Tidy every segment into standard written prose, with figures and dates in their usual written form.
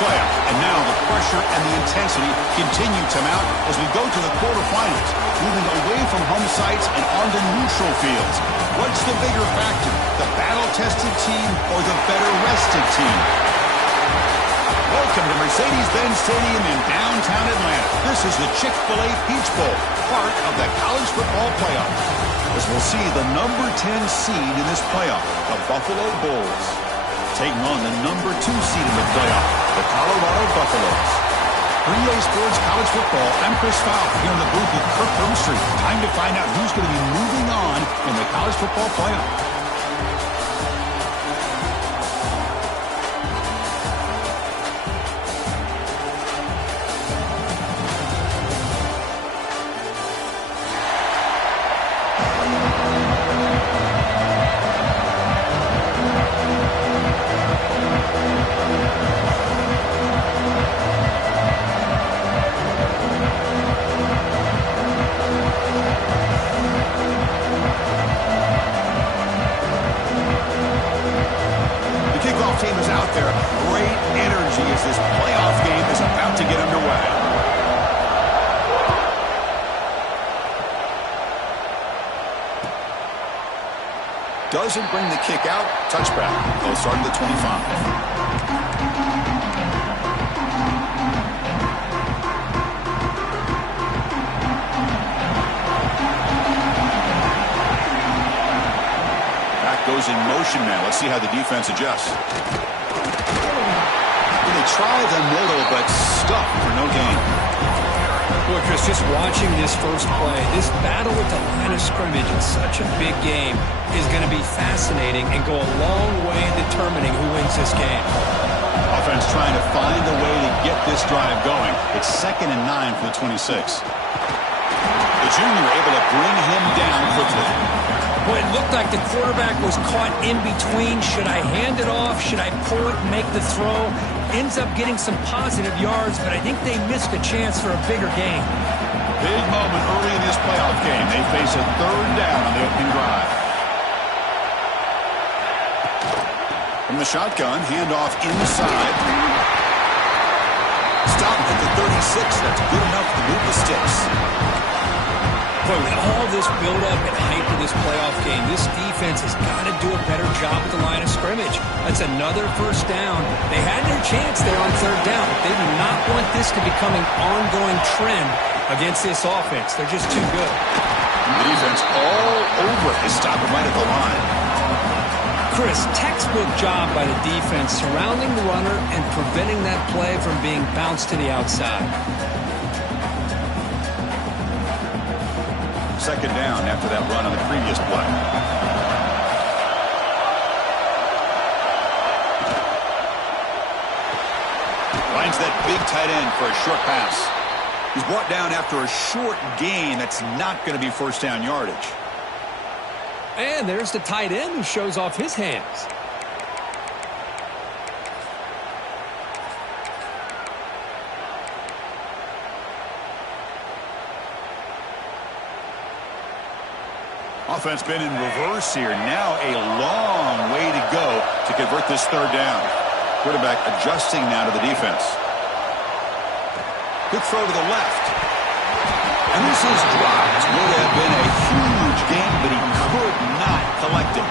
play. And now the pressure and the intensity continue to mount as we go to the quarterfinals, moving away from home sites and onto neutral fields. What's the bigger factor, the battle-tested team or the better-rested team? Welcome to Mercedes-Benz Stadium in downtown Atlanta. This is the Chick-fil-A Peach Bowl, part of the college football playoff. As we'll see the number 10 seed in this playoff, the Buffalo Bulls, taking on the number 2 seed in the playoff, the Colorado Buffaloes. For EA Sports College Football, I'm Chris Fowl here in the booth with Kirk Herbstreit. Time to find out who's going to be moving on in the college football playoff. Team is out there. Great energy as this playoff game is about to get underway. Doesn't bring the kick out. Touchback. They'll start at the 25. Goes in motion now. Let's see how the defense adjusts. They try the middle, but stuck for no gain. Boy, Chris, just watching this first play, this battle with the line of scrimmage in such a big game is going to be fascinating and go a long way in determining who wins this game. Offense trying to find a way to get this drive going. It's 2nd and 9 for the 26. The junior able to bring him down quickly. Well, it looked like the quarterback was caught in between. Should I hand it off? Should I pull it and make the throw? Ends up getting some positive yards, but I think they missed a chance for a bigger gain. Big moment early in this playoff game. They face a 3rd down on the opening drive. From the shotgun, handoff inside. Stop at the 36. That's good enough to move the sticks. But with all this build-up and hype of this playoff game, this defense has got to do a better job at the line of scrimmage. That's another first down. They had their chance there on 3rd down, but they do not want this to become an ongoing trend against this offense. They're just too good. The defense all over it. They stop him right at the line. Chris, textbook job by the defense surrounding the runner and preventing that play from being bounced to the outside. 2nd down after that run on the previous play. Finds that big tight end for a short pass. He's brought down after a short gain. That's not going to be 1st down yardage. And there's the tight end who shows off his hands. Offense been in reverse here. Now a long way to go to convert this 3rd down. Quarterback adjusting now to the defense. Good throw to the left. And this is dropped. Would have been a huge gain, but he could not collect it.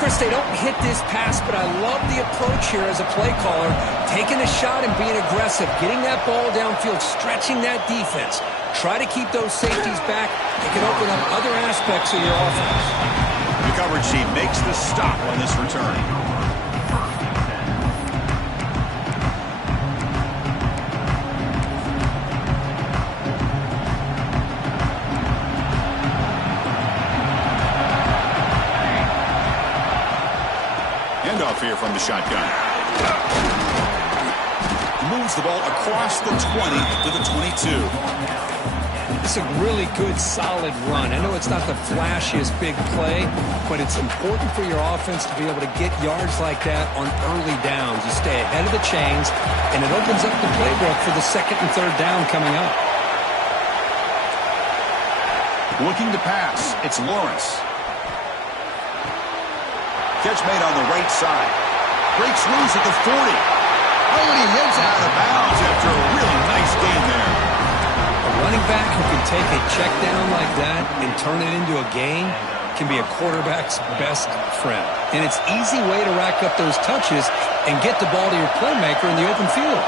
Chris, they don't hit this pass, but I love the approach here as a play caller. Taking a shot and being aggressive, getting that ball downfield, stretching that defense. Try to keep those safeties back. It can open up other aspects of your offense. The coverage team makes the stop on this return. Handoff here from the shotgun. Moves the ball across the 20 to the 22. It's a really good, solid run. I know it's not the flashiest big play, but it's important for your offense to be able to get yards like that on early downs. You stay ahead of the chains, and it opens up the playbook for the 2nd and 3rd down coming up. Looking to pass. It's Lawrence. Catch made on the right side. Breaks loose at the 40. and he heads out of bounds after a really nice gain there. A running back who can take a check down like that and turn it into a gain can be a quarterback's best friend. And it's an easy way to rack up those touches and get the ball to your playmaker in the open field.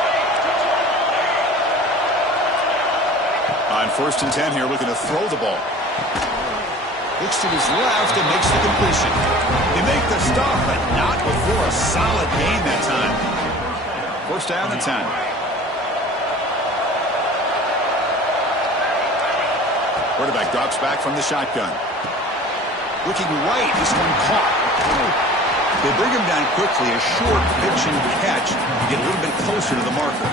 On 1st and 10 here, looking to throw the ball. Looks to his left and makes the completion. They make the stop, but not before a solid gain that time. 1st down and 10. Quarterback drops back from the shotgun. Looking right, this one caught. They bring him down quickly, a short pitch and catch to get a little bit closer to the marker.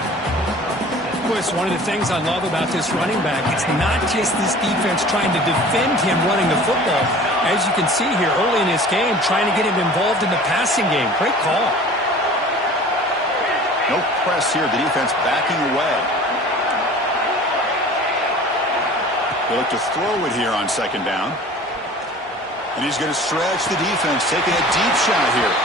It's one of the things I love about this running back. It's not just this defense trying to defend him running the football. As you can see here early in this game, trying to get him involved in the passing game. Great call. No press here. The defense backing away. They look to throw it here on 2nd down. And he's going to stretch the defense, taking a deep shot here.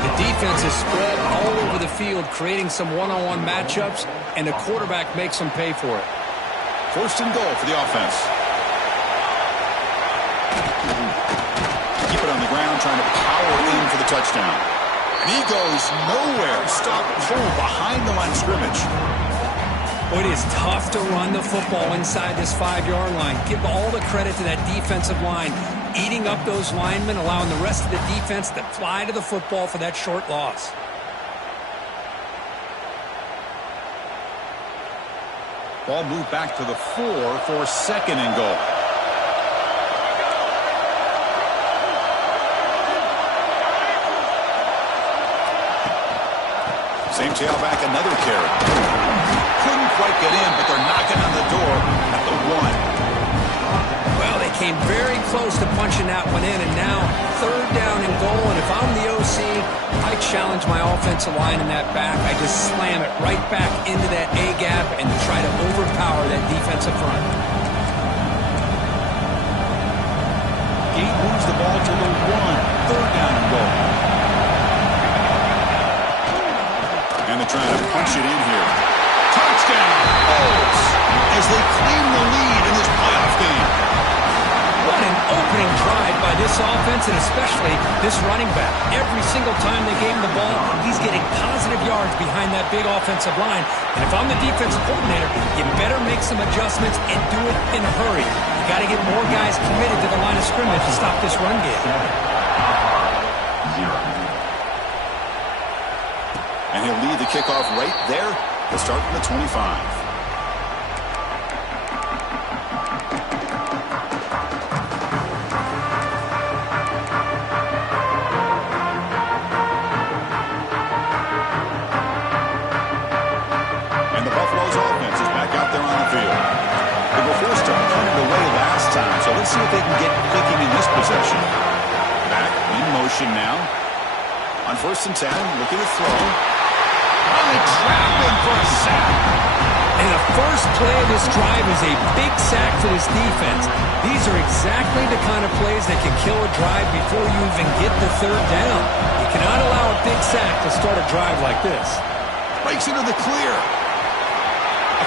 The defense is spread all over the field, creating some one-on-one matchups, and the quarterback makes them pay for it. 1st and goal for the offense. Keep it on the ground, trying to power in for the touchdown. And he goes nowhere. Stop pulled behind the line of scrimmage. It is tough to run the football inside this 5-yard line. Give all the credit to that defensive line, eating up those linemen, allowing the rest of the defense to fly to the football for that short loss. Ball moved back to the 4 for 2nd and goal. Same tailback, another carry. Couldn't quite get in, but they're knocking on the door at the 1. Well, they came very close to punching that one in, and now 3rd down and goal. And if I'm the OC, I challenge my offensive line in that back. I just slam it right back into that A-gap and try to overpower that defensive front. Gate moves the ball to the 1. 3rd down and goal. And they're trying to punch it in here. Touchdown! Olds as they claim the lead in this playoff game. What an opening drive by this offense, and especially this running back. Every single time they gave him the ball, he's getting positive yards behind that big offensive line. And if I'm the defensive coordinator, you better make some adjustments and do it in a hurry. You got to get more guys committed to the line of scrimmage to stop this run game. And he'll lead the kickoff right there. They'll start from the 25. And the Buffalo's offense is back out there on the field. They were forced to punt it away last time, so let's see if they can get clicking in this possession. Back in motion now. On 1st and 10, looking to throw. Oh, they trap him for a sack. And the first play of this drive is a big sack for this defense. These are exactly the kind of plays that can kill a drive before you even get the 3rd down. You cannot allow a big sack to start a drive like this. Breaks into the clear.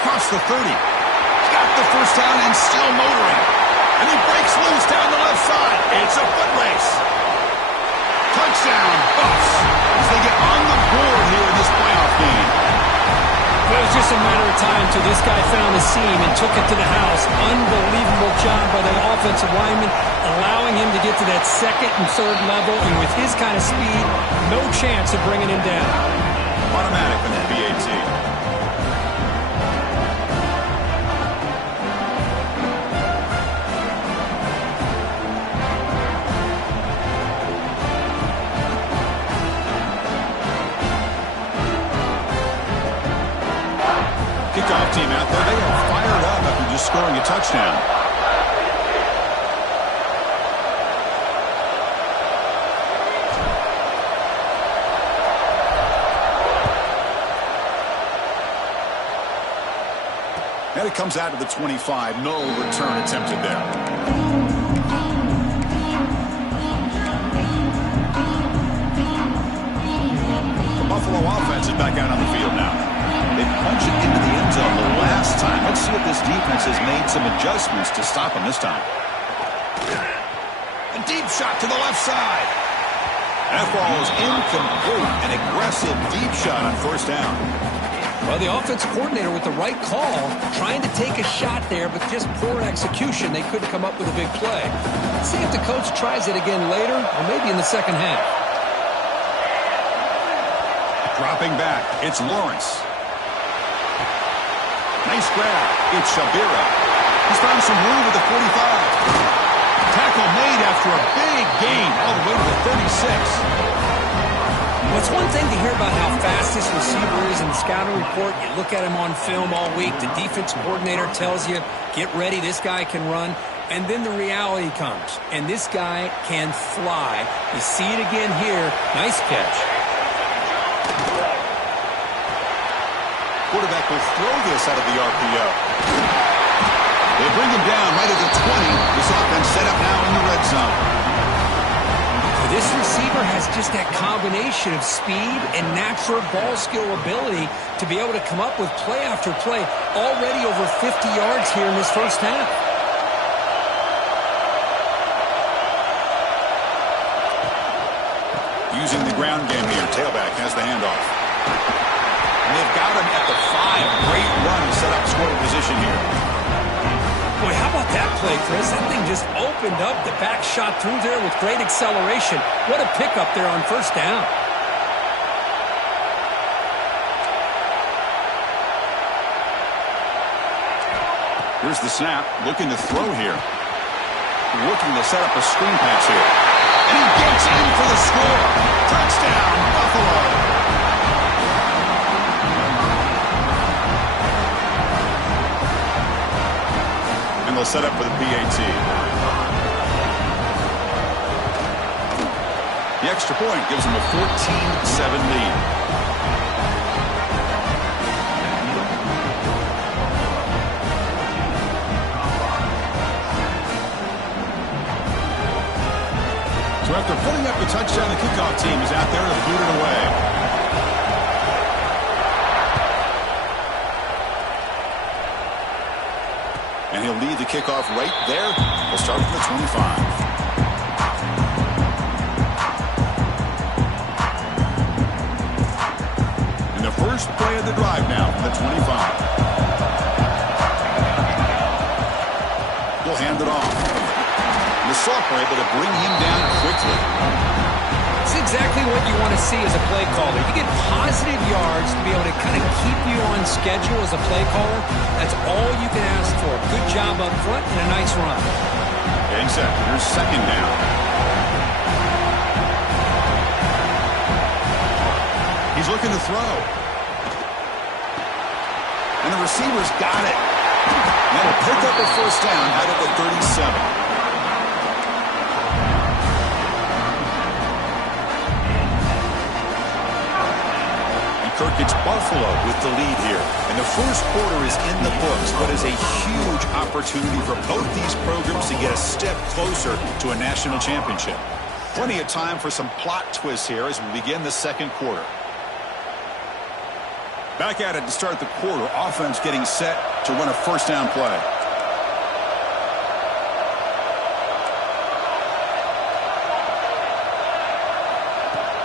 Across the 30. Got the 1st down and still motoring. And he breaks loose down the left side. It's a foot race. Touchdown, Buffs, as they get on the board here in this playoff game. Well, it was just a matter of time until this guy found the seam and took it to the house. Unbelievable job by the offensive lineman, allowing him to get to that 2nd and 3rd level. And with his kind of speed, no chance of bringing him down. Automatic on the PAT. Kickoff team out there. They are fired up after just scoring a touchdown. And it comes out to the 25. No return attempted there. 2nd Buffalo offense is back out on the field now. They punched it into the end zone the last time. Let's see if this defense has made some adjustments to stop them this time. A deep shot to the left side. That ball is incomplete. An aggressive deep shot on first down. Well, the offensive coordinator with the right call, trying to take a shot there, but just poor execution. They couldn't come up with a big play. Let's see if the coach tries it again later, or maybe in the second half. Dropping back, it's Lawrence. Nice grab. It's Shabira. He's found some room with the 45. Tackle made after a big gain all the way to the 36. Well, it's one thing to hear about how fast this receiver is in the scouting report. You look at him on film all week. The defense coordinator tells you, get ready, this guy can run. And then the reality comes, and this guy can fly. You see it again here. Nice catch. Quarterback will throw this out of the RPO. They bring him down right at the 20. This offense set up now in the red zone. This receiver has just that combination of speed and natural ball skill ability to be able to come up with play after play. Already over 50 yards here in this first half. Using the ground game here. Tailback has the handoff. And they've got him at the 5. Great run to set up scoring position here. Boy, how about that play, Chris? That thing just opened up. The back shot through there with great acceleration. What a pickup there on first down. Here's the snap. Looking to throw here. Looking to set up a screen pass here. And he gets in for the score. Touchdown, Buffalo. And they'll set up for the PAT. The extra point gives them a 14-7 lead. So after putting up the touchdown, the kickoff team is out there to boot it away. And he'll lead the kickoff right there. We'll start from the 25. And the first play of the drive now from the 25. He'll hand it off. And the Soft were able to bring him down quickly. It's exactly what you want to see as a play caller. You get positive yards to be able to kind of keep you on schedule as a play caller. That's all you can ask for. Good job up front and a nice run. Getting set. Here's second down. He's looking to throw. And the receiver's got it. And that'll pick up a first down out of the 37. Kirk, it's Buffalo with the lead here. And the first quarter is in the books, but is a huge opportunity for both these programs to get a step closer to a national championship. Plenty of time for some plot twists here as we begin the second quarter. Back at it to start the quarter. Offense getting set to run a first down play.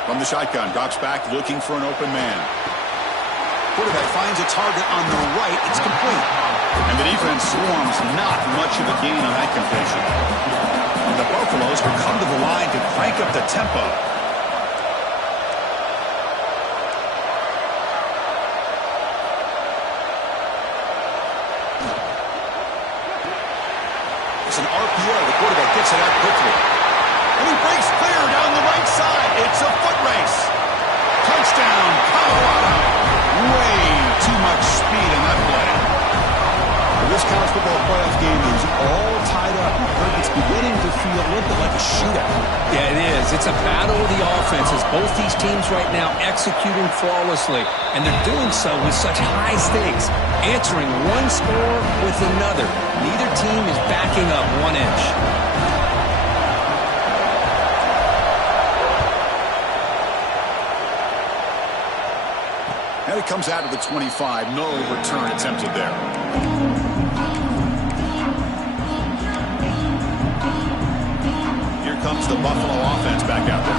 From the shotgun, drops back looking for an open man. Quarterback finds a target on the right. It's complete. And the defense swarms. Not much of a gain on that completion. And the Buffaloes will come to the line to crank up the tempo. It's an RPO. The quarterback gets it out quickly. And he breaks clear down the right side. It's a foot race. Touchdown, Colorado. Way too much speed in that play. This college football playoff game is all tied up. It's beginning to feel a little bit like a shootout. Yeah, it is. It's a battle of the offenses. Both these teams right now executing flawlessly. And they're doing so with such high stakes. Answering one score with another. Neither team is backing up 1 inch. And it comes out of the 25. No return attempted there. Here comes the Buffalo offense back out there.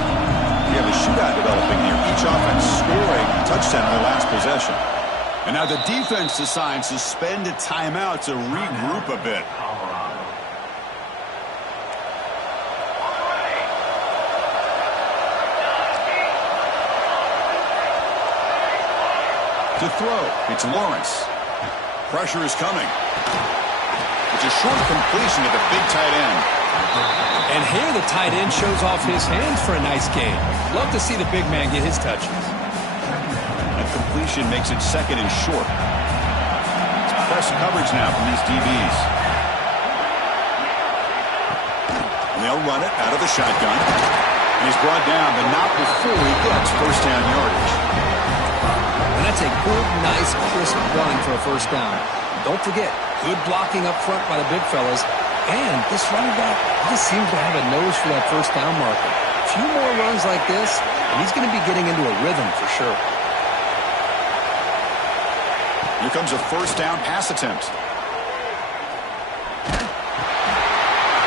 We have a shootout developing here. Each offense scoring a touchdown on their last possession. And now the defense decides to spend a timeout to regroup a bit. To throw, it's Lawrence. Pressure is coming. It's a short completion at the big tight end. And here the tight end shows off his hands for a nice game. Love to see the big man get his touches. That completion makes it second and short. It's press coverage now from these DBs. And they'll run it out of the shotgun. And he's brought down, but not before he gets first down yardage. And that's a good, nice, crisp run for a first down. Don't forget, good blocking up front by the big fellas. And this running back just seems to have a nose for that first down marker. A few more runs like this, and he's going to be getting into a rhythm for sure. Here comes a first down pass attempt.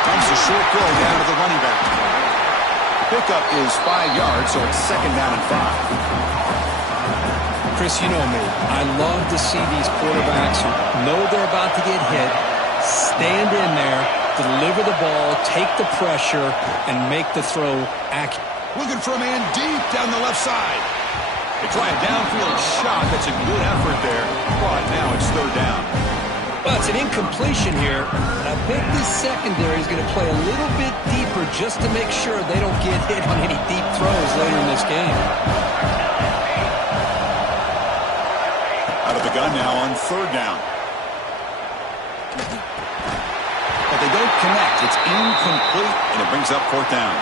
Comes a short throw down to the running back. Pickup is 5 yards, so it's second down and 5. Chris, you know me. I love to see these quarterbacks who know they're about to get hit, stand in there, deliver the ball, take the pressure, and make the throw accurate. Looking for a man deep down the left side. They try a downfield shot. That's a good effort there. But now it's third down. Well, it's an incompletion here. And I bet this secondary is going to play a little bit deeper just to make sure they don't get hit on any deep throws later in this game. Out of the gun now on third down. But they don't connect. It's incomplete, and it brings up fourth down.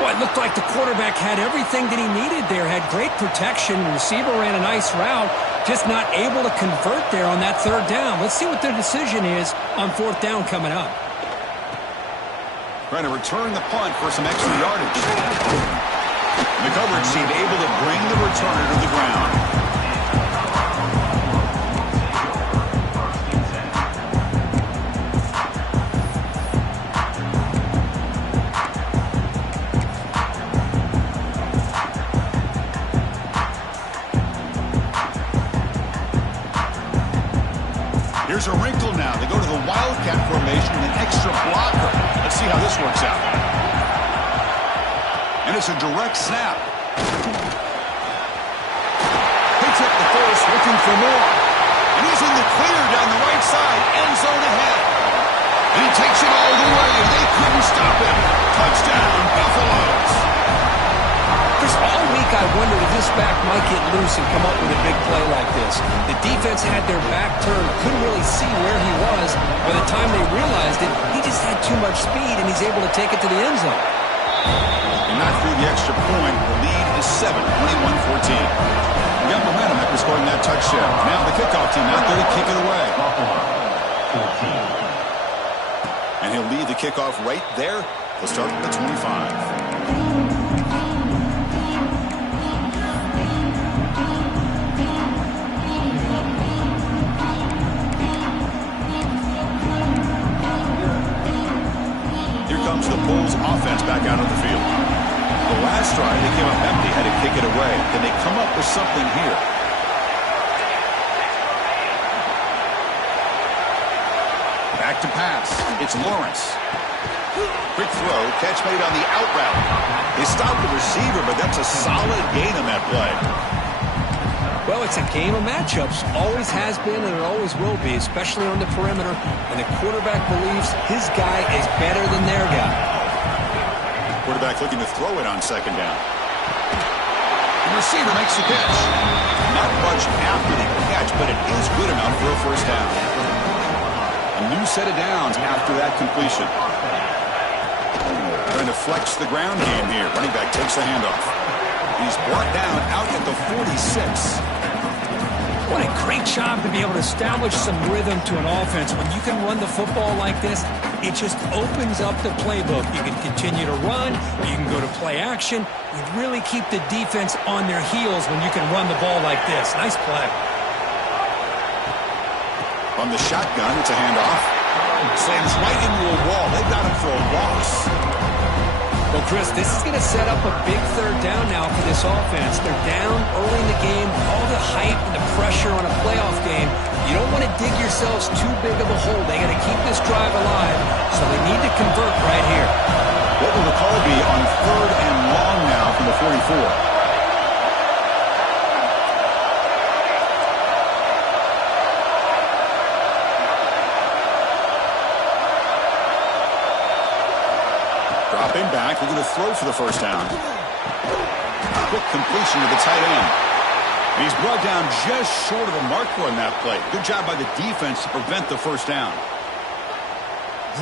Well, it looked like the quarterback had everything that he needed there. Had great protection. The receiver ran a nice route. Just not able to convert there on that third down. Let's see what their decision is on fourth down coming up. Trying to return the punt for some extra yardage. The coverage seemed able to bring the returner to the ground. Here's a wrinkle now. They go to the Wildcat formation with an extra blocker. Let's see how this works out. And it's a direct snap. Picks up the force, looking for more. And he's in the clear down the right side. End zone ahead. And he takes it all the way. They couldn't stop him. Touchdown, Buffaloes. Chris, all week I wondered if this back might get loose and come up with a big play like this. The defense had their back turned, couldn't really see where he was. By the time they realized it, he just had too much speed, and he's able to take it to the end zone. And not through the extra point. The lead is 7, 21-14. We got momentum after scoring that touchdown. Now the kickoff team out there to kick it away. And he'll lead the kickoff right there. He'll start at the 25. The Bulls offense back out on the field. The last drive, they came up empty, had to kick it away. Then they come up with something here. Back to pass. It's Lawrence. Quick throw, catch made on the out route. They stopped the receiver, but that's a solid gain on that play. Well, it's a game of matchups. Always has been and it always will be, especially on the perimeter. And the quarterback believes his guy is better than their guy. Quarterback looking to throw it on second down. The receiver makes the catch. Not much after the catch, but it is good enough for a first down. A new set of downs after that completion. Trying to flex the ground game here. Running back takes the handoff. He's brought down out at the 46. What a great job to be able to establish some rhythm to an offense. When you can run the football like this, it just opens up the playbook. You can continue to run, you can go to play action. You really keep the defense on their heels when you can run the ball like this. Nice play. On the shotgun, it's a handoff. Slams right into a wall. They've got him for a loss. Well, Chris, this is going to set up a big third down now for this offense. They're down early in the game. All the hype and the pressure on a playoff game. You don't want to dig yourselves too big of a hole. They got to keep this drive alive, so they need to convert right here. What will the call be on 3rd and long now from the 44? Dropping back, they're going to throw for the first down. Quick completion to the tight end. And he's brought down just short of the marker on that play. Good job by the defense to prevent the first down.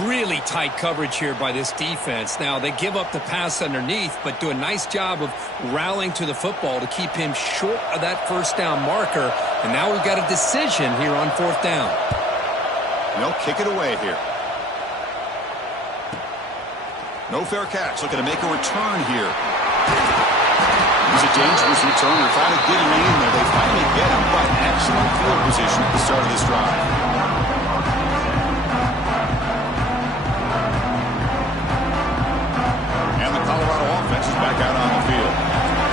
Really tight coverage here by this defense. Now, they give up the pass underneath, but do a nice job of rallying to the football to keep him short of that first down marker. And now we've got a decision here on 4th down. And they'll kick it away here. No fair catch. Looking to make a return here. It's a dangerous return. They're trying to get him in there. They finally get him, but excellent field position at the start of this drive. And the Colorado offense is back out on the field.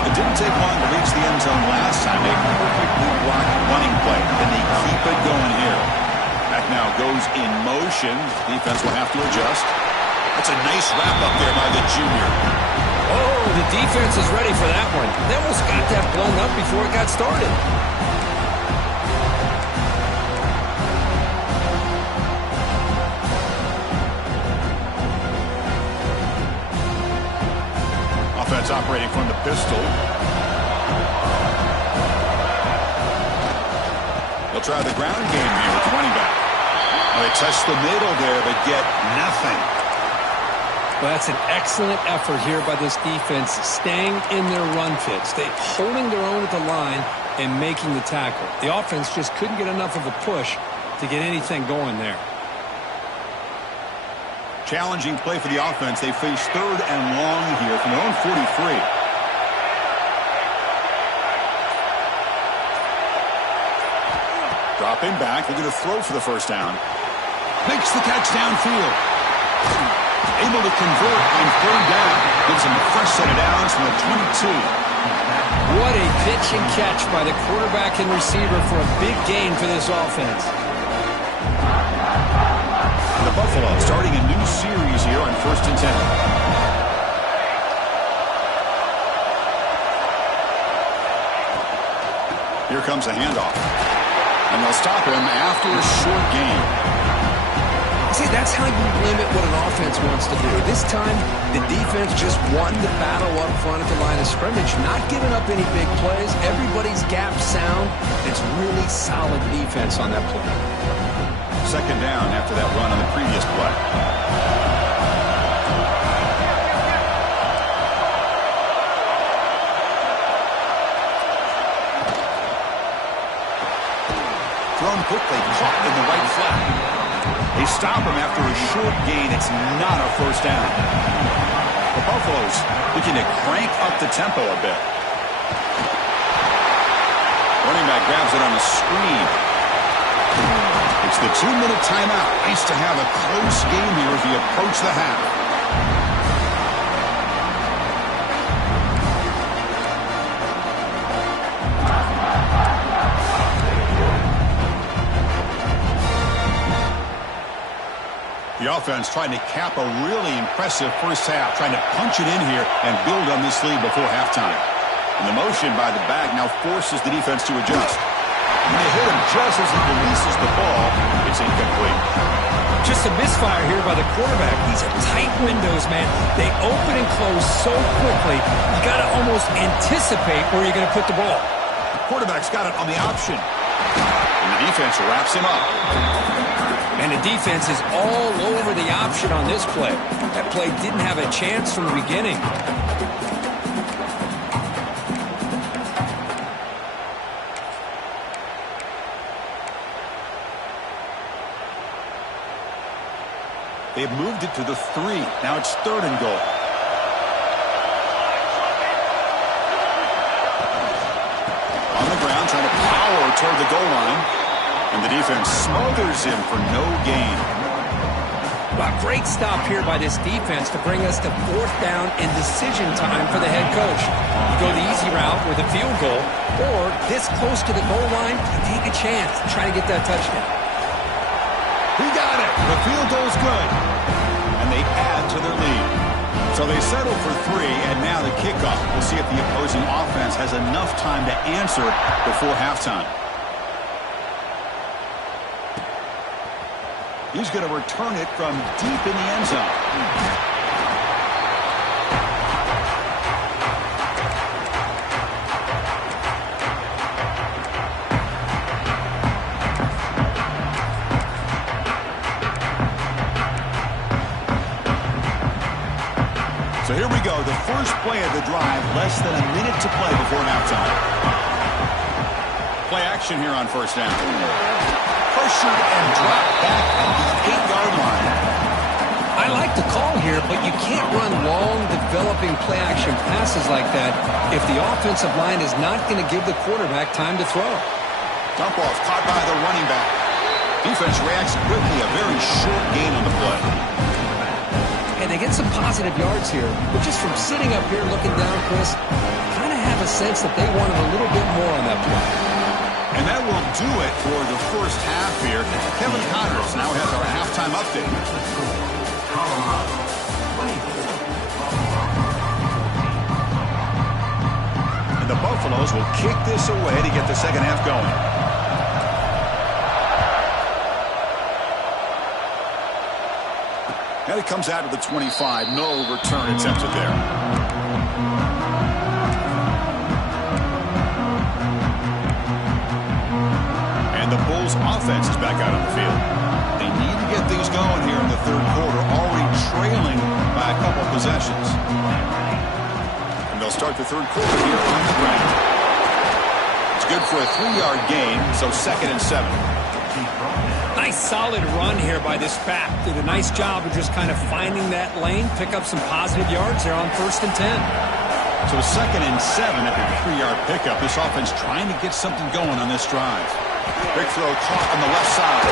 It didn't take long to reach the end zone last time. A perfectly blocked running play. And they keep it going here. Back now goes in motion. Defense will have to adjust. That's a nice wrap-up there by the junior. Oh, the defense is ready for that one. They almost got that blown up before it got started. Offense operating from the pistol. They'll try the ground game here with running back. Well, they touch the middle there, but get nothing. Well, that's an excellent effort here by this defense, staying in their run fits. They're holding their own at the line and making the tackle. The offense just couldn't get enough of a push to get anything going there. Challenging play for the offense. They face 3rd and long here from their own 43. Dropping back. They're going to throw for the first down. Makes the catch downfield. Able to convert on 3rd down. Gives him a fresh set of downs from the 22. What a pitch and catch by the quarterback and receiver for a big gain for this offense. The Buffalo starting a new series here on 1st and 10. Here comes a handoff. And they'll stop him after a short gain. See, that's how you limit what an offense wants to do. This time, the defense just won the battle up front at the line of scrimmage, not giving up any big plays. Everybody's gap sound. It's really solid defense on that play. 2nd down after that run on the previous play. Thrown quickly, caught in the right flat. They stop him after a short gain. It's not a first down. The Buffaloes looking to crank up the tempo a bit. Running back grabs it on a screen. It's the 2-minute timeout. Nice to have a close game here as we approach the half. The offense trying to cap a really impressive first half, trying to punch it in here and build on this lead before halftime. And the motion by the back now forces the defense to adjust. And they hit him just as he releases the ball. It's incomplete. Just a misfire here by the quarterback. These are tight windows, man. They open and close so quickly, you got to almost anticipate where you're going to put the ball. The quarterback's got it on the option. And the defense wraps him up. And the defense is all over the option on this play. That play didn't have a chance from the beginning. They've moved it to the 3. Now it's 3rd and goal. On the ground, trying to power toward the goal line. And the defense smothers him for no gain. Well, great stop here by this defense to bring us to 4th down and decision time for the head coach. You go the easy route with a field goal, or this close to the goal line, you take a chance to try to get that touchdown. He got it. The field goal's good. And they add to their lead. So they settle for 3, and now the kickoff. We'll see if the opposing offense has enough time to answer before halftime. He's going to return it from deep in the end zone. So here we go. The first play of the drive, less than a minute to play before halftime. Play action here on 1st down. Pressured and dropped back at the 8-yard line. I like the call here, but you can't run long, developing play-action passes like that if the offensive line is not going to give the quarterback time to throw. Dump off caught by the running back. Defense reacts quickly. A very short gain on the play. And they get some positive yards here, but just from sitting up here looking down, Chris, I kind of have a sense that they wanted a little bit more on that play. And that will do it for the first half here. Kevin Connors now has our halftime update. And the Buffaloes will kick this away to get the second half going. And it comes out of the 25. No return attempted there. The Bulls offense is back out on the field. They need to get things going here in the 3rd quarter, already trailing by a couple possessions. And they'll start the 3rd quarter here on the ground. It's good for a 3-yard gain, so 2nd and 7. Nice solid run here by this back. Did a nice job of just kind of finding that lane, pick up some positive yards there on 1st and 10. So 2nd and 7 after the 3-yard pickup. This offense trying to get something going on this drive. Big throw caught on the left side.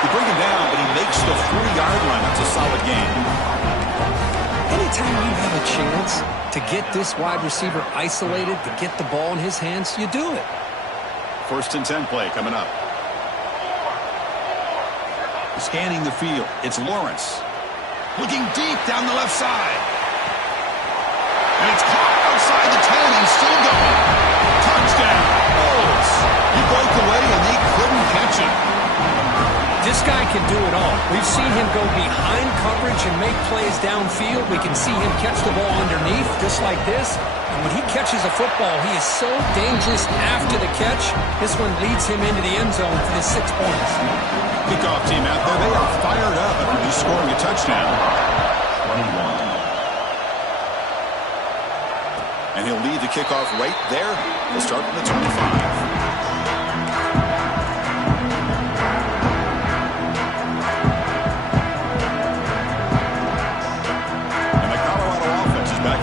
They bring him down, but he makes the 4-yard line. That's a solid gain. Anytime you have a chance to get this wide receiver isolated, to get the ball in his hands, you do it. 1st and 10 play coming up. Scanning the field. It's Lawrence. Looking deep down the left side. And it's caught outside the 10 and still going. Touchdown. Bulls. He broke away and they couldn't catch him. This guy can do it all. We've seen him go behind coverage and make plays downfield. We can see him catch the ball underneath just like this. And when he catches a football, he is so dangerous after the catch. This one leads him into the end zone for the 6 points. Kickoff team out there. They are fired up after just scoring a touchdown. 21. And he'll lead the kickoff right there. We'll start from the 25.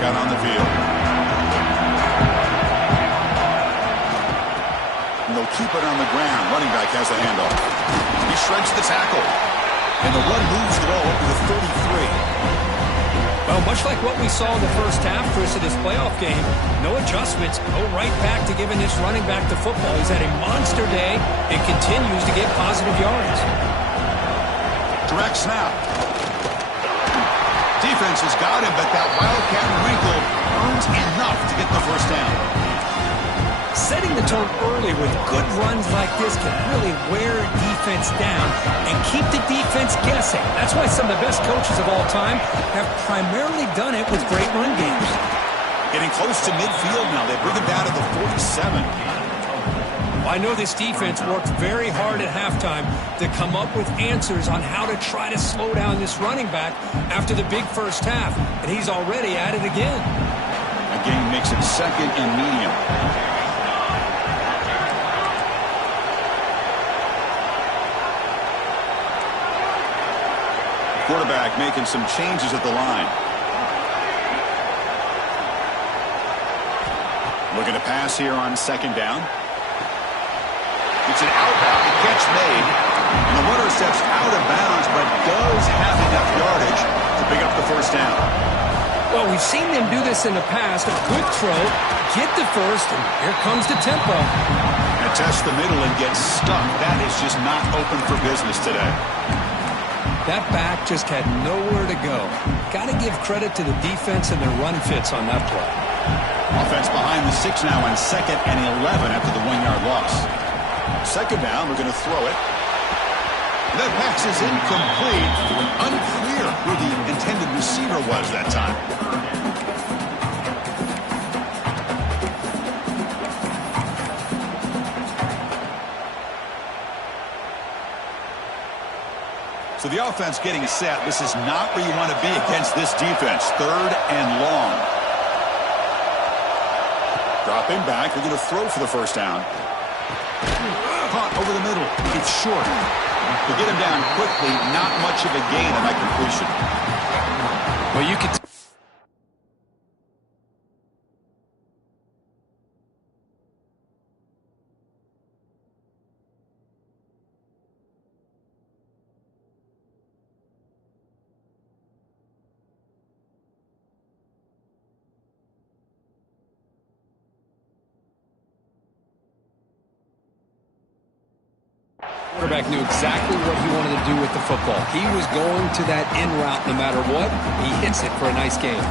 Out on the field. And they'll keep it on the ground. Running back has the handoff. He shreds the tackle. And the run moves the ball up to the 33. Well, much like what we saw in the first half, Chris, of this playoff game, no adjustments. Go right back to giving this running back the football. He's had a monster day and continues to get positive yards. Direct snap. Defense has got him, but that wildcat wrinkle earns enough to get the first down. Setting the tone early with good runs like this can really wear a defense down and keep the defense guessing. That's why some of the best coaches of all time have primarily done it with great run games. Getting close to midfield now. They bring him down to the 47. I know this defense worked very hard at halftime to come up with answers on how to try to slow down this running back after the big first half, and he's already at it again. The game makes it 2nd and medium. Quarterback making some changes at the line. Looking to pass here on second down. It's an out-route catch made. And the runner steps out of bounds, but does have enough yardage to pick up the first down. Well, we've seen them do this in the past. A good throw, get the first, and here comes the tempo. And test the middle and get stuck. That is just not open for business today. That back just had nowhere to go. Got to give credit to the defense and their run fits on that play. Offense behind the 6 now on 2nd and 11 after the 1-yard loss. Second down, we're going to throw it. That pass is incomplete. Unclear who the intended receiver was that time. So the offense getting set. This is not where you want to be against this defense. 3rd and long. Dropping back. We're going to throw for the first down. Caught over the middle. It's short. To get him down quickly, not much of a gain on that completion. Well, you could... Quarterback knew exactly what he wanted to do with the football. He was going to that in route no matter what. He hits it for a nice gain.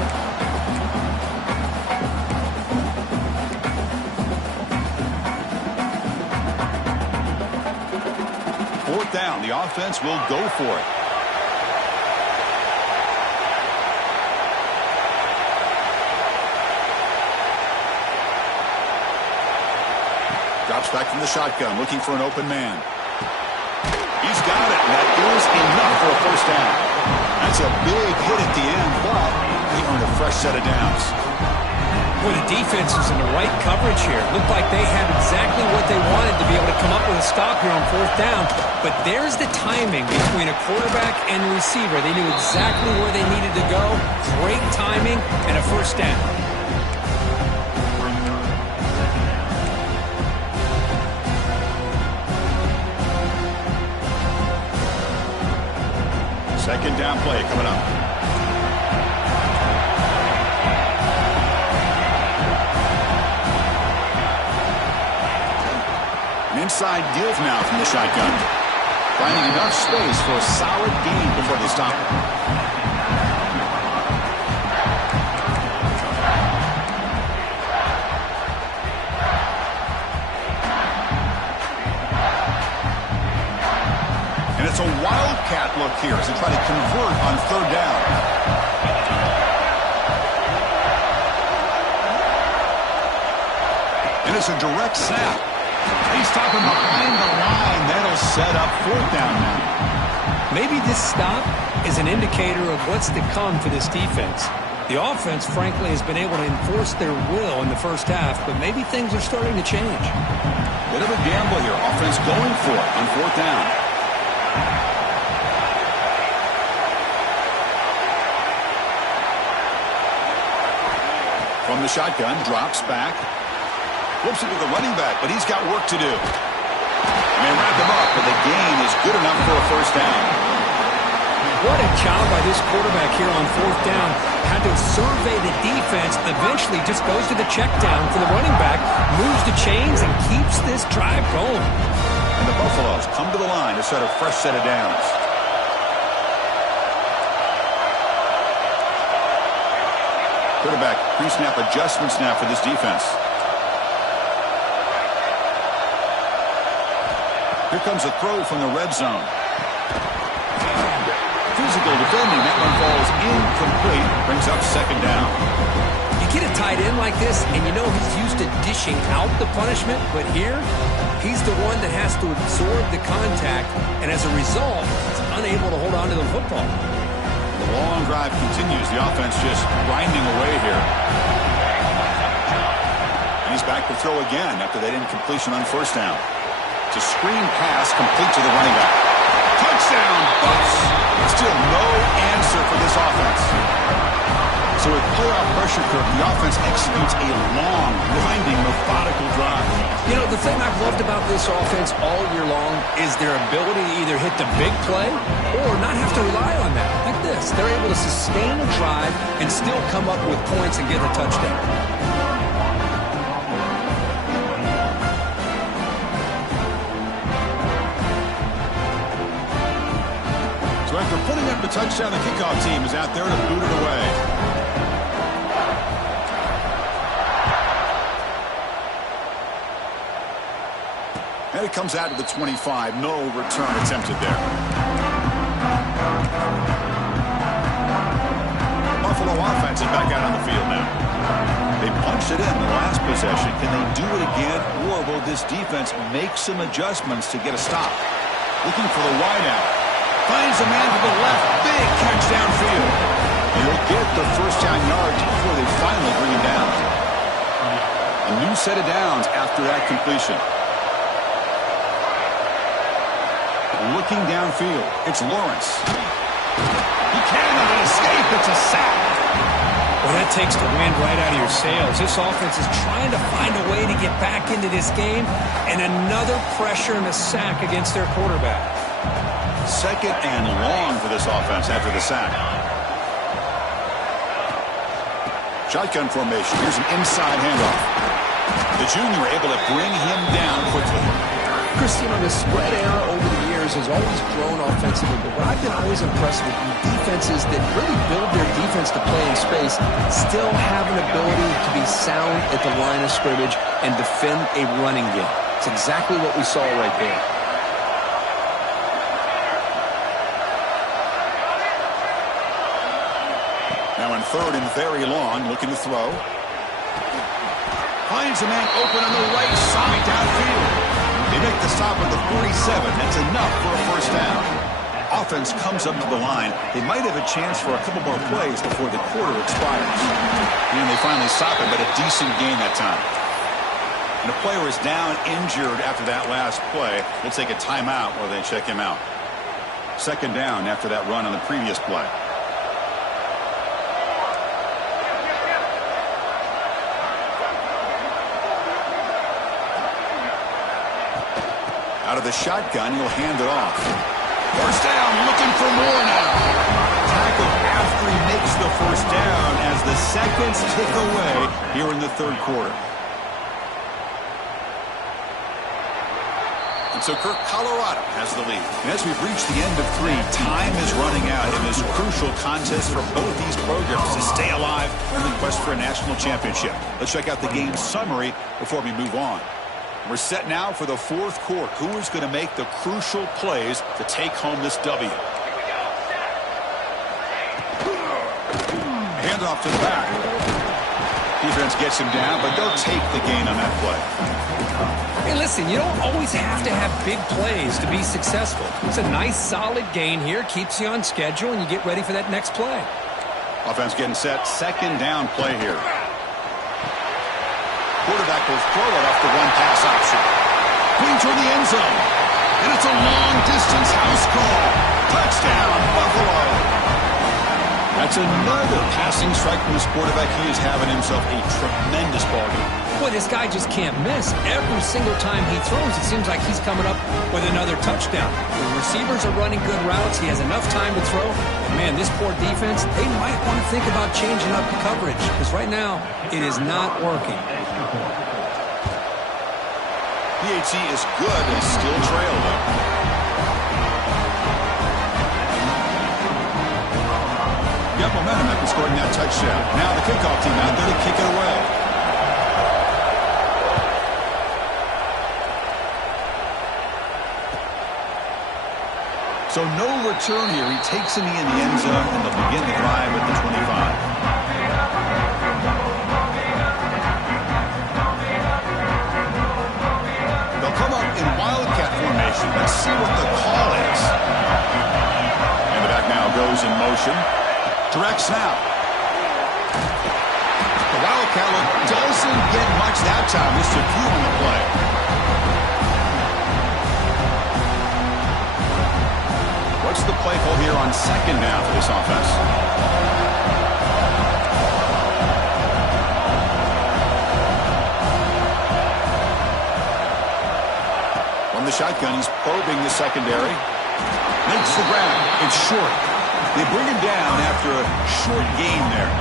4th down. The offense will go for it. Drops back from the shotgun, looking for an open man. He's got it. That is enough for a first down. That's a big hit at the end, but he earned a fresh set of downs. Well, the defense was in the right coverage here. Looked like they had exactly what they wanted to be able to come up with a stop here on 4th down. But there's the timing between a quarterback and the receiver. They knew exactly where they needed to go. Great timing and a first down. Second down play coming up. An inside give now from the shotgun. Finding enough space for a solid gain before they stop it. It's a wildcat look here as they try to convert on 3rd down. And it's a direct snap. He's stopping behind the line. That'll set up 4th down now. Maybe this stop is an indicator of what's to come for this defense. The offense, frankly, has been able to enforce their will in the first half, but maybe things are starting to change. Bit of a gamble here. Offense going for it on 4th down. From the shotgun, drops back. Flips it to the running back, but he's got work to do. And they wrap him up, but the gain is good enough for a first down. What a job by this quarterback here on 4th down. Had to survey the defense, eventually just goes to the check down for the running back, moves the chains, and keeps this drive going. And the Buffaloes come to the line to set a fresh set of downs. Quarterback pre-snap adjustments now for this defense. Here comes a throw from the red zone. Physical defending. That one falls incomplete. Brings up 2nd down. You get a tight end like this, and you know he's used to dishing out the punishment, but here, he's the one that has to absorb the contact, and as a result, he's unable to hold on to the football. The long drive continues. The offense just grinding away here. And he's back to throw again after that incompletion on 1st down. It's a screen pass complete to the running back. Touchdown, Buffs. Still no answer for this offense. So with playoff pressure curve, the offense executes a long, grinding, methodical drive. You know, the thing I've loved about this offense all year long is their ability to either hit the big play or not have to rely on that. Like this, they're able to sustain a drive and still come up with points and get a touchdown. So after putting up the touchdown, the kickoff team is out there to boot it away. And it comes out to the 25. No return attempted there. Buffalo offense is back out on the field now. They punched it in the last possession. Can they do it again, or will this defense make some adjustments to get a stop? Looking for the wideout. Finds a man to the left. Big catch downfield. And they'll get the first down yards before they finally bring him down. A new set of downs after that completion. Looking downfield. It's Lawrence. He cannot escape. It's a sack. Well, that takes the wind right out of your sails. This offense is trying to find a way to get back into this game, and another pressure and a sack against their quarterback. Second and long for this offense after the sack. Shotgun formation. Here's an inside handoff. The junior able to bring him down quickly. Christine, the spread era over the years has always grown offensively, but what I've been always impressed with defenses that really build their defense to play in space still have an ability to be sound at the line of scrimmage and defend a running game. It's exactly what we saw right there. Now in third and very long, looking to throw. Finds a man open on the right side downfield. They make the stop at the 47. That's enough for a first down. Offense comes up to the line. They might have a chance for a couple more plays before the quarter expires. And they finally stop it, but a decent gain that time. And the player is down injured after that last play. We'll take a timeout while they check him out. Second down after that run on the previous play. Out of the shotgun, he'll hand it off. First down, looking for more now. Tackle after he makes the first down as the seconds tick away here in the third quarter. And so Kirk, Colorado has the lead. And as we've reached the end of three, time is running out in this crucial contest for both these programs to stay alive in the quest for a national championship. Let's check out the game summary before we move on. We're set now for the fourth quarter. Who is going to make the crucial plays to take home this W? Hand off to the back. Defense gets him down, but they'll take the gain on that play. Hey, listen, you don't always have to have big plays to be successful. It's a nice, solid gain here. Keeps you on schedule, and you get ready for that next play. Offense getting set. Second down play here. Quarterback will throw it off the one-pass option. Clean toward the end zone. And it's a long-distance house call. Touchdown, Buffalo. That's another passing strike from this quarterback. He is having himself a tremendous ball game. Boy, this guy just can't miss. Every single time he throws, it seems like he's coming up with another touchdown. The receivers are running good routes. He has enough time to throw. Man, this poor defense, they might want to think about changing up the coverage because right now it is not working. PAT is good and still trail, though. Got momentum after scoring that touchdown. Now the kickoff team out there to kick it away. So no return here. He takes it in the end zone, and they'll begin the drive at the 25. Come up in wildcat formation. Let's see what the call is. And the back now goes in motion. Direct snap. The wildcat look doesn't get much that time. Just a few on the play. What's the play call here on second down for this offense? From the shotgun, he's probing the secondary. Makes the grab. It's short. They bring him down after a short gain there.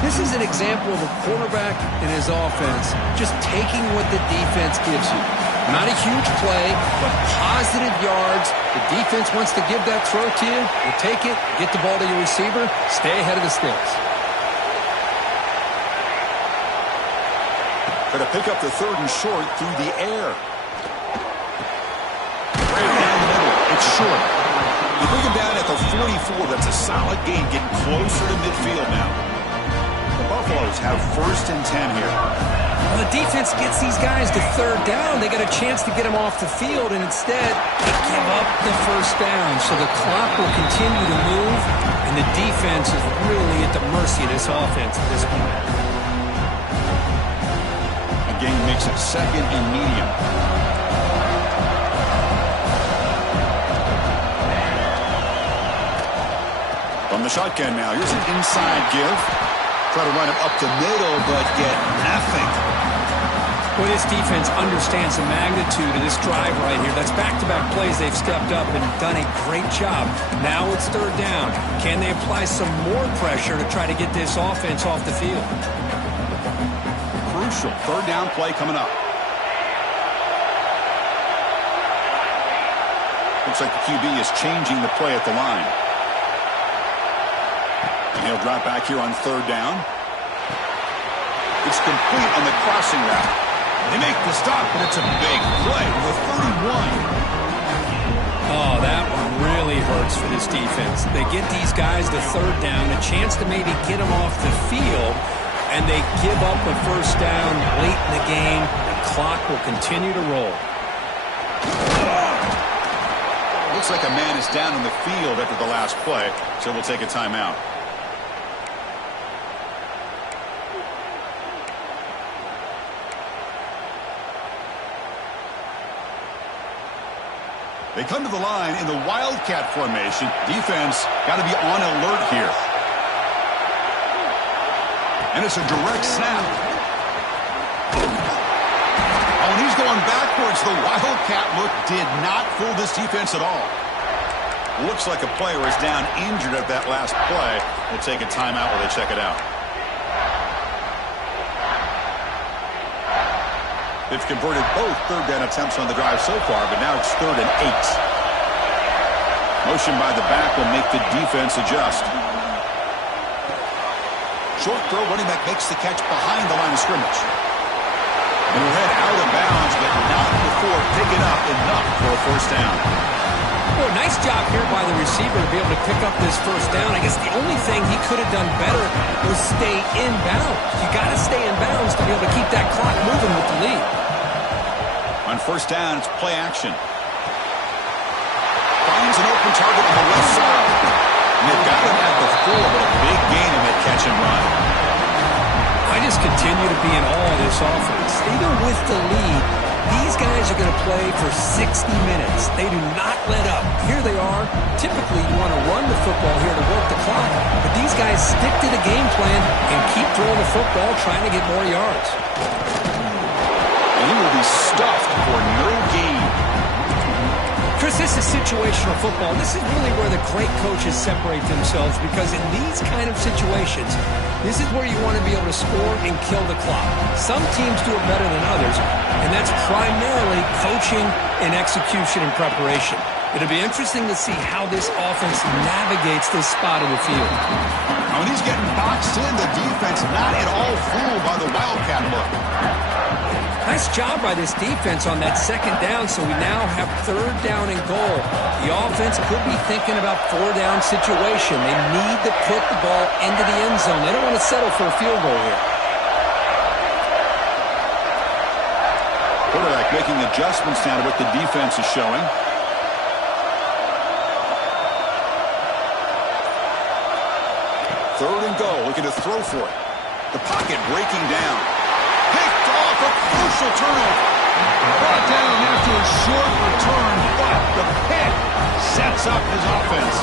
This is an example of a quarterback and his offense just taking what the defense gives you. Not a huge play, but positive yards. The defense wants to give that throw to you. You take it, get the ball to your receiver, stay ahead of the sticks. Going to pick up the third and short through the air. Right down the middle. It's short. You bring him down at the 44. That's a solid gain, getting closer to midfield now. The Buffaloes have 1st and 10 here. Well, the defense gets these guys to third down. They got a chance to get them off the field, and instead they give up the first down. So the clock will continue to move, and the defense is really at the mercy of this offense at this point. Again, makes it 2nd and medium. From the shotgun now, here's an inside give. Try to run it up the middle, but get nothing. Well, this defense understands the magnitude of this drive right here. That's back-to-back plays. They've stepped up and done a great job. Now it's third down. Can they apply some more pressure to try to get this offense off the field? Crucial third down play coming up. Looks like the QB is changing the play at the line. And he'll drop back here on third down. It's complete on the crossing route. They make the stop, but it's a big play with 31. Oh, that one really hurts for this defense. They get these guys to third down, a chance to maybe get them off the field, and they give up a first down late in the game. The clock will continue to roll. Looks like a man is down in the field after the last play, so we'll take a timeout. They come to the line in the Wildcat formation. Defense got to be on alert here. And it's a direct snap. Oh, and he's going backwards. The Wildcat look did not fool this defense at all. Looks like a player is down injured at that last play. We'll take a timeout while they check it out. They've converted both third down attempts on the drive so far, but now it's 3rd and 8. Motion by the back will make the defense adjust. Short throw, running back makes the catch behind the line of scrimmage. And he'll head out of bounds, but not before picking up enough for a first down. Well, nice job here by the receiver to be able to pick up this first down. I guess the only thing he could have done better was stay in bounds. You got to stay in bounds to be able to keep that clock moving with the lead. On first down, it's play action. Finds an open target on the left side. And they've got him at the 4, but a big gain in that catch and run. I just continue to be in awe of this offense. Even with the lead, these guys are going to play for 60 minutes. They do not let up. Here they are. Typically, you want to run the football here to work the clock. But these guys stick to the game plan and keep throwing the football, trying to get more yards. And he will be stuffed for no gain. Chris, this is situational football. This is really where the great coaches separate themselves, because in these kind of situations, this is where you want to be able to score and kill the clock. Some teams do it better than others, and that's primarily coaching and execution and preparation. It'll be interesting to see how this offense navigates this spot of the field. When he's getting boxed in, the defense not at all fooled by the Wildcat look. Nice job by this defense on that second down, so we now have third down and goal. The offense could be thinking about 4-down situation. They need to put the ball into the end zone. They don't want to settle for a field goal here. Quarterback making adjustments now to what the defense is showing. Third and goal, looking to throw for it. The pocket breaking down. Picked off, a crucial turnover. Brought down after a short return, but the pick sets up his offense.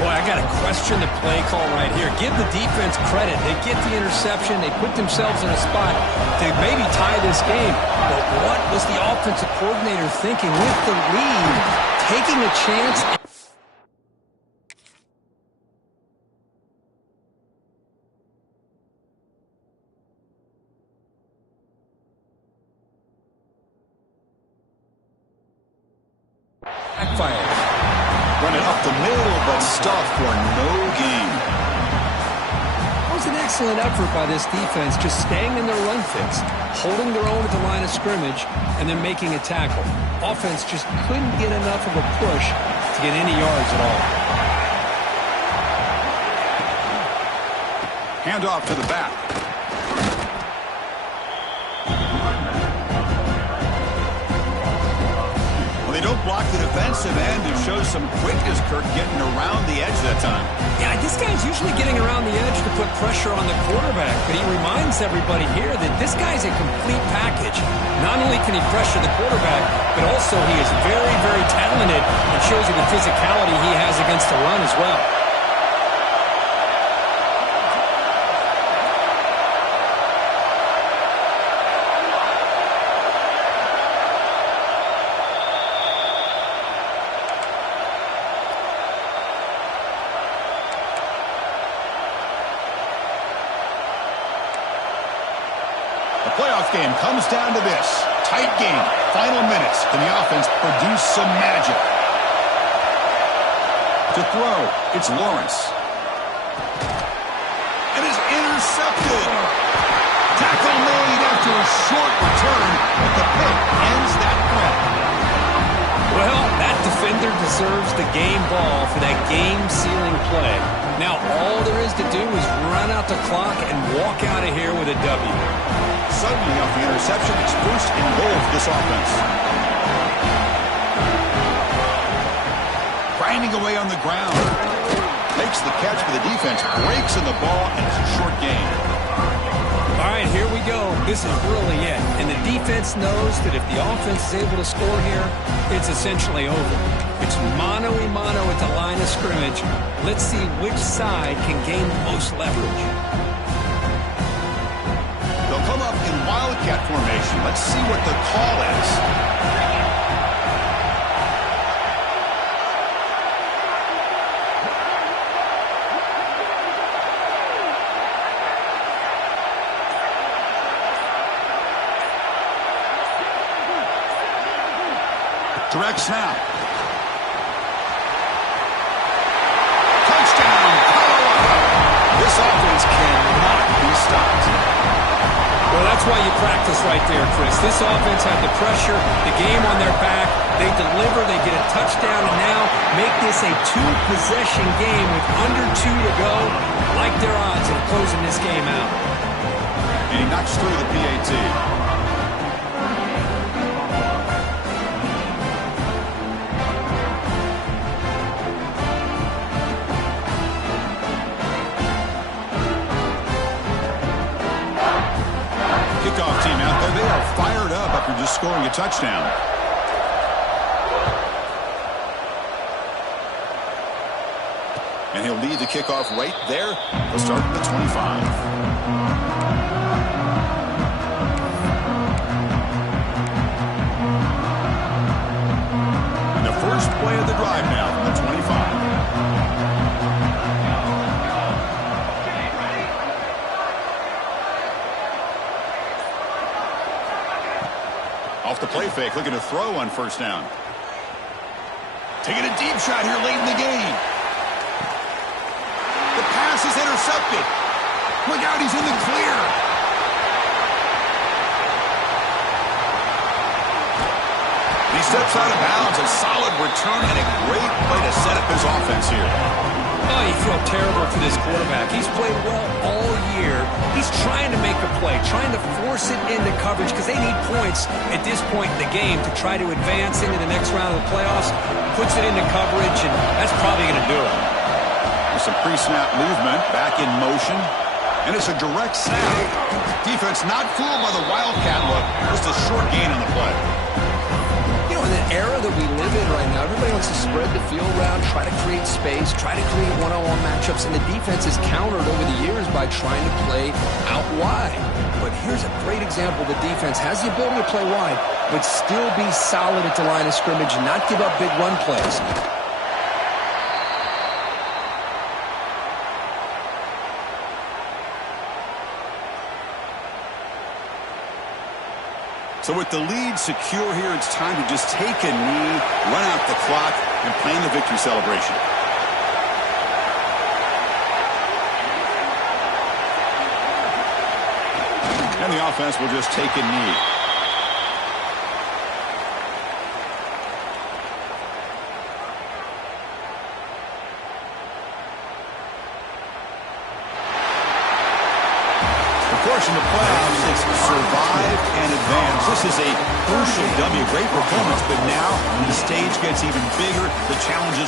Boy, I got to question the play call right here. Give the defense credit. They get the interception. They put themselves in a spot to maybe tie this game. But what was the offensive coordinator thinking with the lead? Taking a chance. Backfire. Run it up the middle, but stuff for no gain. That was an excellent effort by this defense, just staying in their run fix, holding their own at the line of scrimmage, and then making a tackle. Offense just couldn't get enough of a push to get any yards at all. Handoff to the back. They don't block the defensive end. It shows some quickness, Kirk, getting around the edge that time. Yeah, this guy's usually getting around the edge to put pressure on the quarterback, but he reminds everybody here that this guy's a complete package. Not only can he pressure the quarterback, but also he is very, very talented and shows you the physicality he has against the run as well. Playoff game comes down to this. Tight game. Final minutes. Can the offense produce some magic? To throw, it's Lawrence. It is intercepted. Tackle made after a short return, but the pick ends that threat. Well, that defender deserves the game ball for that game-sealing play. Now all there is to do is run out the clock and walk out of here with a W. Suddenly off the interception, it's first and goal for this offense. Grinding away on the ground. Makes the catch, but the defense breaks in the ball, and it's a short gain. All right, here we go. This is really it. And the defense knows that if the offense is able to score here, it's essentially over. It's mano-a-mano at the line of scrimmage. Let's see which side can gain the most leverage. They'll come up in Wildcat formation. Let's see what the call is. Direct snap. Touchdown, Colorado. This offense cannot be stopped. Well, that's why you practice right there, Chris. This offense had the pressure, the game on their back. They deliver, they get a touchdown, and now make this a two-possession game with under 2 to go. Like their odds of closing this game out. And he knocks through the PAT. Kickoff team out there. They are fired up after just scoring a touchdown. And he'll lead the kickoff right there. He'll start at the 25. And the first play of the drive now from the 25. Off the play fake, looking to throw on first down. Taking a deep shot here late in the game. The pass is intercepted. Look out, he's in the clear. He steps out of bounds. A solid return and a great play to set up his offense here. Oh, you feel terrible for this quarterback. He's played well all year. He's trying to make a play, trying to force it into coverage because they need points at this point in the game to try to advance into the next round of the playoffs. Puts it into coverage, and that's probably going to do it. With some pre-snap movement, back in motion. And it's a direct snap. Defense not fooled by the Wildcat look. Just a short gain on the play. You know, in the era that we live in right now, everybody wants to spread the field around, try to create space, try to create one-on-one matchups, and the defense has countered over the years by trying to play out wide. But here's a great example. The defense has the ability to play wide, but still be solid at the line of scrimmage, not give up big run plays. So with the lead secure here, it's time to just take a knee, run out the clock, and plan the victory celebration. And the offense will just take a knee. Of course, in the playoffs, it's survive and advance. This is a crucial W. Great performance, but now the stage gets even bigger. The challenges